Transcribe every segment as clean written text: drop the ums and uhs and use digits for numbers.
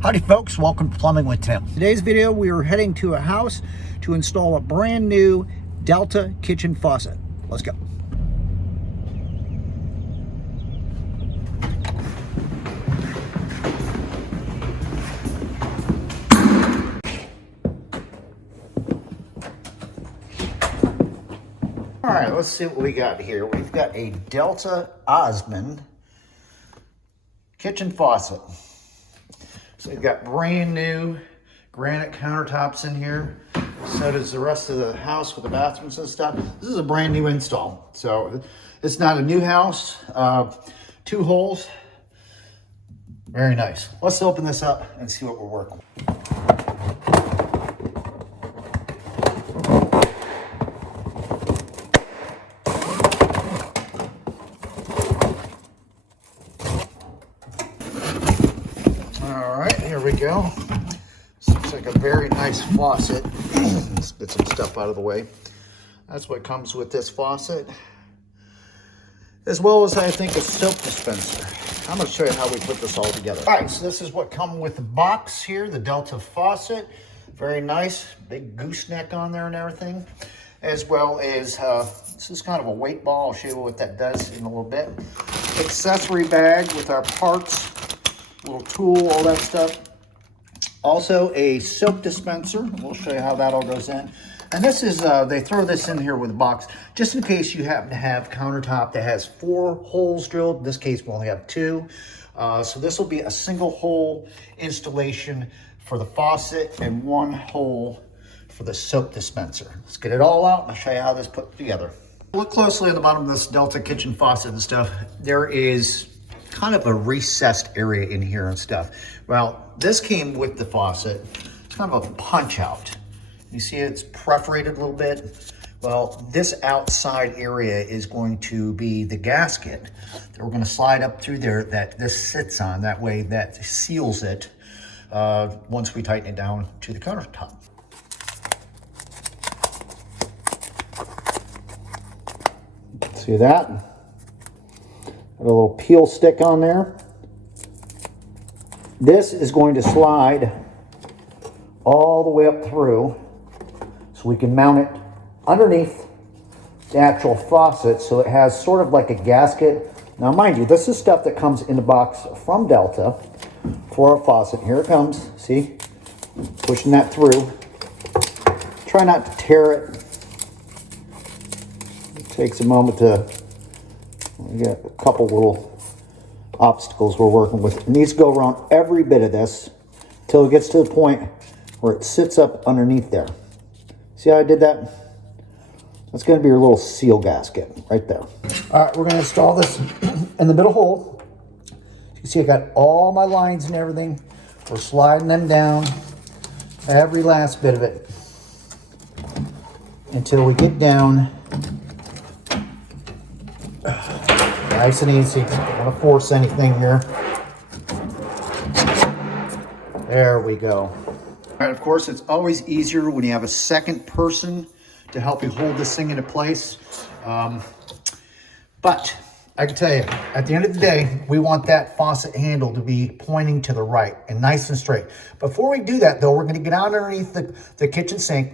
Howdy folks, welcome to Plumbing with Tim. Today's video, we are heading to a house to install a brand new Delta kitchen faucet. Let's go. All right, let's see what we got here. We've got a Delta Osmond kitchen faucet. So we've got brand new granite countertops in here. So does the rest of the house with the bathrooms and stuff. This is a brand new install. So it's not a new house. 2 holes. Very nice. Let's open this up and see what we're working with. Here we go. This looks like a very nice faucet. Let's get some stuff out of the way. That's what comes with this faucet, as well as I think a soap dispenser. I'm going to show you how we put this all together. All right, so this is what comes with the box here, the Delta faucet. Very nice, big gooseneck on there and everything, as well as this is kind of a weight ball. I'll show you what that does in a little bit. Accessory bag with our parts, little tool, all that stuff. Also a soap dispenser. We'll show you how that all goes in. And this is, they throw this in here with a box, just in case you happen to have countertop that has 4 holes drilled. In this case, we only have 2. So this will be a single hole installation for the faucet and 1 hole for the soap dispenser. Let's get it all out and I'll show you how this put together. Look closely at the bottom of this Delta kitchen faucet and stuff. There is kind of a recessed area in here and stuff. Well, this came with the faucet. It's kind of a punch out. You see it's perforated a little bit. Well, this outside area is going to be the gasket that we're going to slide up through there that this sits on. That way that seals it once we tighten it down to the countertop. See that? Got a little peel stick on there. This is going to slide all the way up through so we can mount it underneath the actual faucet so it has sort of like a gasket. Now mind you, this is stuff that comes in the box from Delta for a faucet. Here it comes, see? Pushing that through. Try not to tear it. It takes a moment to, we got a couple little obstacles we're working with. It needs to go around every bit of this until it gets to the point where it sits up underneath there. See how I did that? That's going to be your little seal gasket right there. All right, we're going to install this in the middle hole. You can see I got all my lines and everything. We're sliding them down, every last bit of it, until we get down nice and easy. Don't want to force anything here. There we go. All right, of course, it's always easier when you have a second person to help you hold this thing into place. But I can tell you, at the end of the day, we want that faucet handle to be pointing to the right and nice and straight. Before we do that, though, we're going to get out underneath the kitchen sink,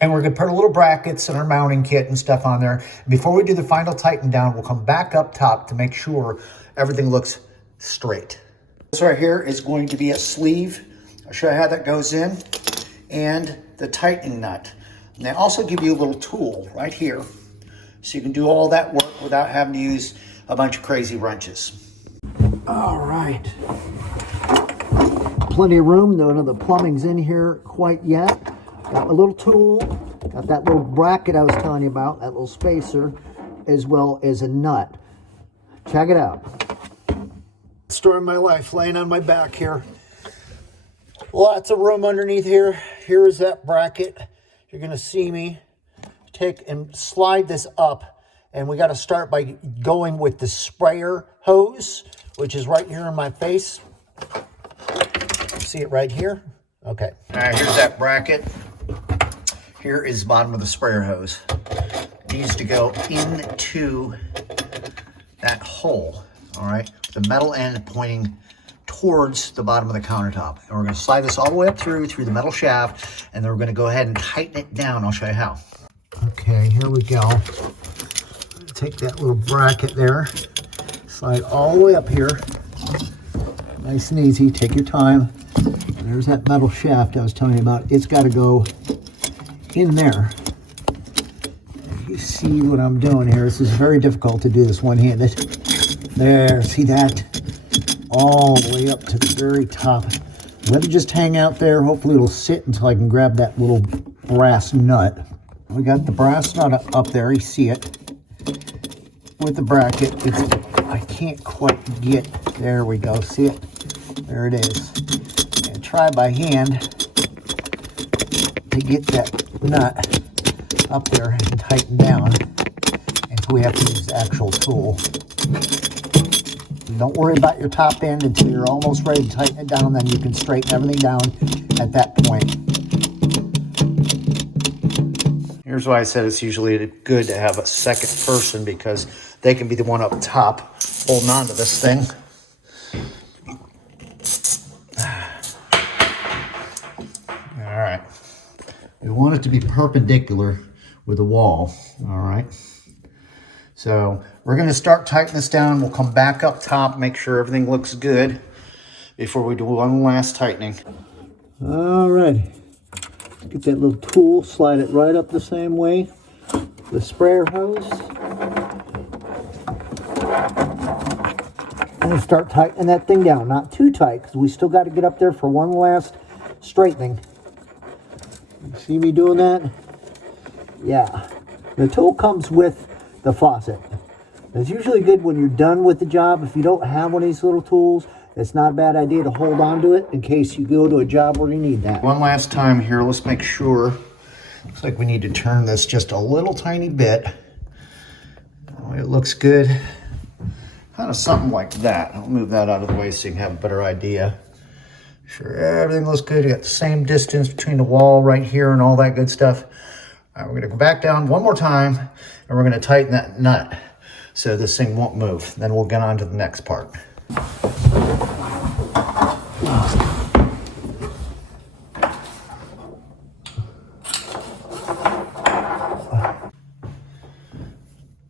and we're going to put a little brackets and our mounting kit and stuff on there. And before we do the final tighten down, we'll come back up top to make sure everything looks straight. This right here is going to be a sleeve. I'll show you how that goes in, and the tightening nut. And they also give you a little tool right here, so you can do all that work without having to use a bunch of crazy wrenches. All right. Plenty of room. None of the plumbing's in here quite yet. Got my little tool, got that little bracket I was telling you about, that little spacer, as well as a nut. Check it out. Story of my life, laying on my back here. Lots of room underneath here. Here is that bracket. You're gonna see me take and slide this up, and we gotta start by going with the sprayer hose, which is right here in my face. See it right here? Okay. All right, here's that bracket. Here is the bottom of the sprayer hose. It needs to go into that hole, all right? The metal end pointing towards the bottom of the countertop. And we're going to slide this all the way up through the metal shaft, and then we're going to go ahead and tighten it down. I'll show you how. Okay, here we go. Take that little bracket there, slide all the way up here. Nice and easy, take your time. And there's that metal shaft I was telling you about. It's got to go in there. You see what I'm doing here. This is very difficult to do this one-handed. There, see that? All the way up to the very top. Let it just hang out there. Hopefully it'll sit until I can grab that little brass nut. We got the brass nut up there, you see it. With the bracket, I can't quite get, there we go, see it? There it is. And try by hand to get that nut up there and tighten down. And so we have to use the actual tool. Don't worry about your top end until you're almost ready to tighten it down, then you can straighten everything down at that point. Here's why I said it's usually good to have a second person, because they can be the one up top holding on to this thing. All right. We want it to be perpendicular with the wall. All right. So we're going to start tightening this down. We'll come back up top, make sure everything looks good before we do one last tightening. All right. Get that little tool, slide it right up the same way. The sprayer hose. And start tightening that thing down. Not too tight, because we still got to get up there for one last straightening. You see me doing that? Yeah. The tool comes with the faucet. It's usually good when you're done with the job. If you don't have one of these little tools, it's not a bad idea to hold on to it in case you go to a job where you need that. One last time here, let's make sure. Looks like we need to turn this just a little tiny bit. It looks good. Kind of something like that. I'll move that out of the way so you can have a better idea. Sure, everything looks good. You got the same distance between the wall right here and all that good stuff. All right, we're gonna go back down one more time, and we're gonna tighten that nut so this thing won't move. Then we'll get on to the next part.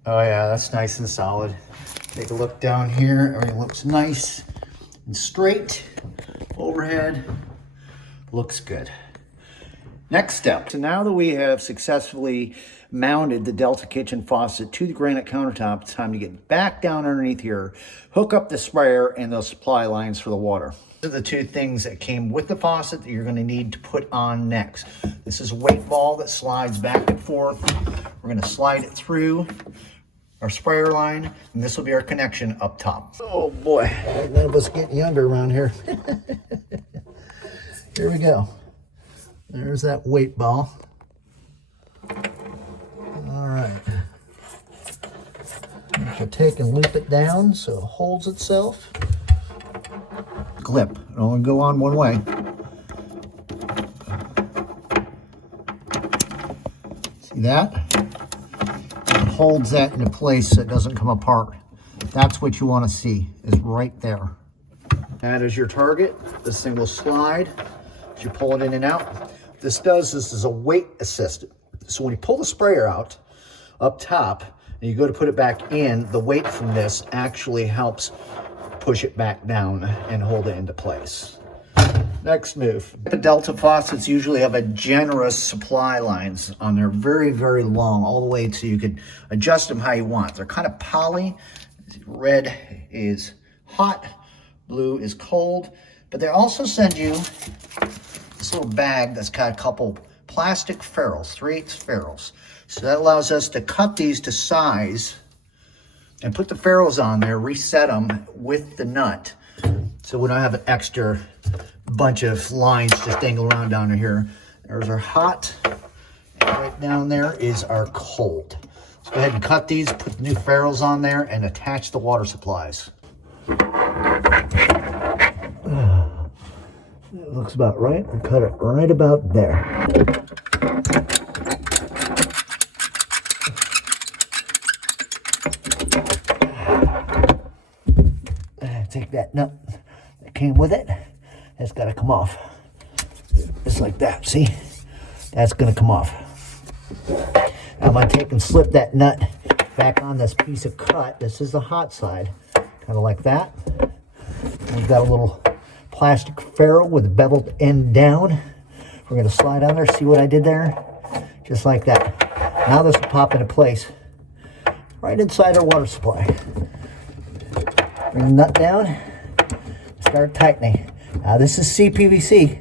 Oh yeah, that's nice and solid. Take a look down here. Everything looks nice and straight. Overhead looks good. Next step. So now that we have successfully mounted the Delta kitchen faucet to the granite countertop, it's time to get back down underneath here, hook up the sprayer and those supply lines for the water. These are the two things that came with the faucet that you're going to need to put on next. This is a weight ball that slides back and forth. We're going to slide it through our sprayer line, and this will be our connection up top. Oh boy, none of us getting younger around here. Here we go. There's that weight ball. All right. You should take and loop it down so it holds itself. Clip. It only go on one way. See that? It holds that into place so it doesn't come apart. That's what you want to see, is right there. That is your target. This thing will slide as you pull it in and out. This is a weight assist. So when you pull the sprayer out up top and you go to put it back in, the weight from this actually helps push it back down and hold it into place. Next move. The Delta faucets usually have a generous supply lines on there, very, very long, all the way to you could adjust them how you want. They're kind of poly. Red is hot, blue is cold, but they also send you this little bag that's got a couple plastic ferrules, 3/8 ferrules. So that allows us to cut these to size and put the ferrules on there, reset them with the nut. So we don't have an extra bunch of lines just dangling around down here. There's our hot, and right down there is our cold. So go ahead and cut these, put the new ferrules on there, and attach the water supplies. It looks about right. We'll cut it right about there. Take that nut, that came with it. That's got to come off. Just like that, see? That's going to come off. Now I'm going to take and slip that nut back on this piece of cut. This is the hot side, kind of like that. We've got a little plastic ferrule with the beveled end down. We're going to slide on there. See what I did there? Just like that. Now this will pop into place right inside our water supply. Bring the nut down. Start tightening. Now this is CPVC.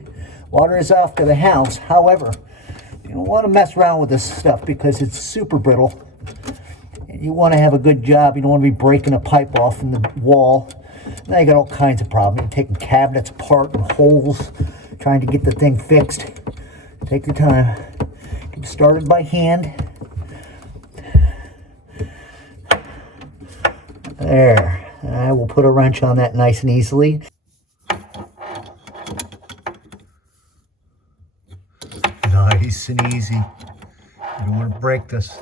Water is off to the house. However, you don't want to mess around with this stuff because it's super brittle. You want to have a good job. You don't want to be breaking a pipe off in the wall. Now you got all kinds of problems. You're taking cabinets apart and holes, trying to get the thing fixed. Take your time. Get started by hand. There. I will put a wrench on that nice and easily. Nice and easy. You don't want to break this.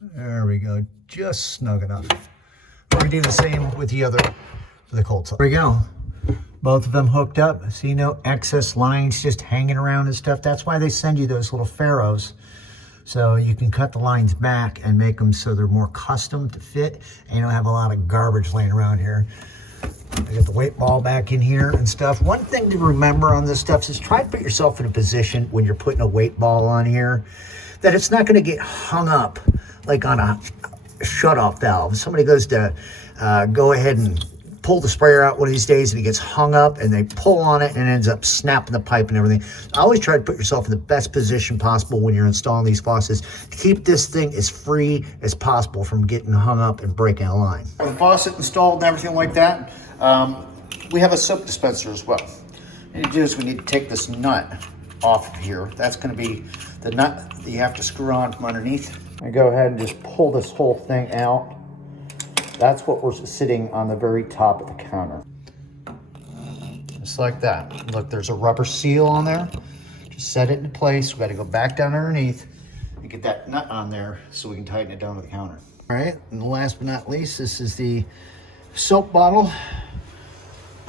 There we go. Just snug enough. We're going to do the same with the other, for the cold side. There we go. Both of them hooked up. See, no excess lines just hanging around and stuff. That's why they send you those little ferrules. So you can cut the lines back and make them so they're more custom to fit. And you don't have a lot of garbage laying around here. I got the weight ball back in here and stuff. One thing to remember on this stuff is try to put yourself in a position when you're putting a weight ball on here that it's not going to get hung up like on a shut-off valve. Somebody goes to go ahead and pull the sprayer out one of these days and it gets hung up and they pull on it and it ends up snapping the pipe and everything. I always try to put yourself in the best position possible when you're installing these faucets to keep this thing as free as possible from getting hung up and breaking a line. With the faucet installed and everything like that, we have a soap dispenser as well. What we need to do is we need to take this nut off of here. That's going to be the nut that you have to screw on from underneath. I go ahead and just pull this whole thing out. That's what we're sitting on the very top of the counter. Just like that. Look, there's a rubber seal on there. Just set it in place. We got to go back down underneath and get that nut on there so we can tighten it down to the counter. All right, and last but not least, this is the soap bottle.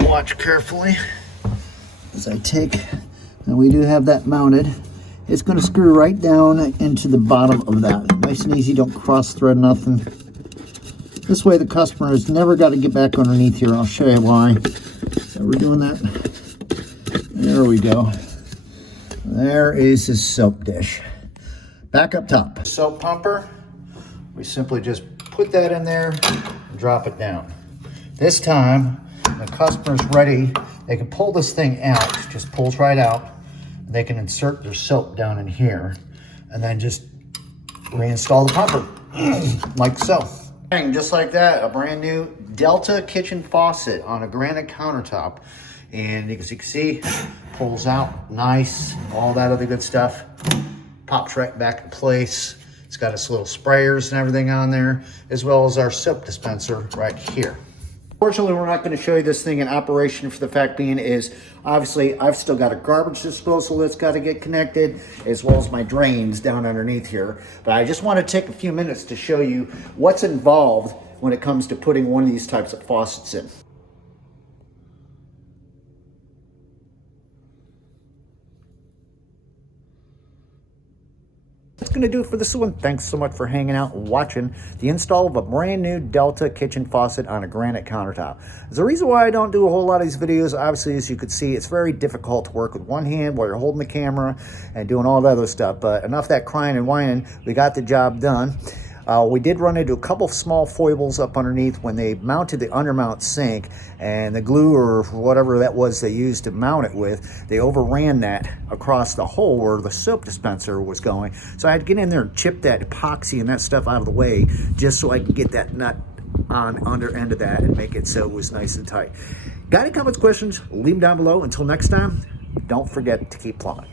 Watch carefully as I take, and we do have that mounted. It's going to screw right down into the bottom of that. Nice and easy, don't cross thread nothing. This way the customer has never got to get back underneath here. I'll show you why. So we're doing that. There we go. There is his soap dish. Back up top. Soap pumper, we simply just put that in there and drop it down. This time, when the customer's ready, they can pull this thing out. It just pulls right out. They can insert their soap down in here and then just reinstall the pumper like so. And just like that, a brand new Delta kitchen faucet on a granite countertop. And as you can see, pulls out nice, all that other good stuff. Pops right back in place. It's got its little sprayers and everything on there, as well as our soap dispenser right here. Fortunately, we're not going to show you this thing in operation for the fact being is, obviously, I've still got a garbage disposal that's got to get connected, as well as my drains down underneath here. But I just want to take a few minutes to show you what's involved when it comes to putting one of these types of faucets in. That's going to do it for this one. Thanks so much for hanging out and watching the install of a brand new Delta kitchen faucet on a granite countertop. The reason why I don't do a whole lot of these videos, obviously, as you could see, it's very difficult to work with one hand while you're holding the camera and doing all that other stuff. But enough of that crying and whining, we got the job done. We did run into a couple of small foibles up underneath when they mounted the undermount sink, and the glue or whatever that was they used to mount it with, they overran that across the hole where the soap dispenser was going. So I had to get in there and chip that epoxy and that stuff out of the way just so I could get that nut on under end of that and make it so it was nice and tight. Got any comments, questions? Leave them down below. Until next time, don't forget to keep plumbing.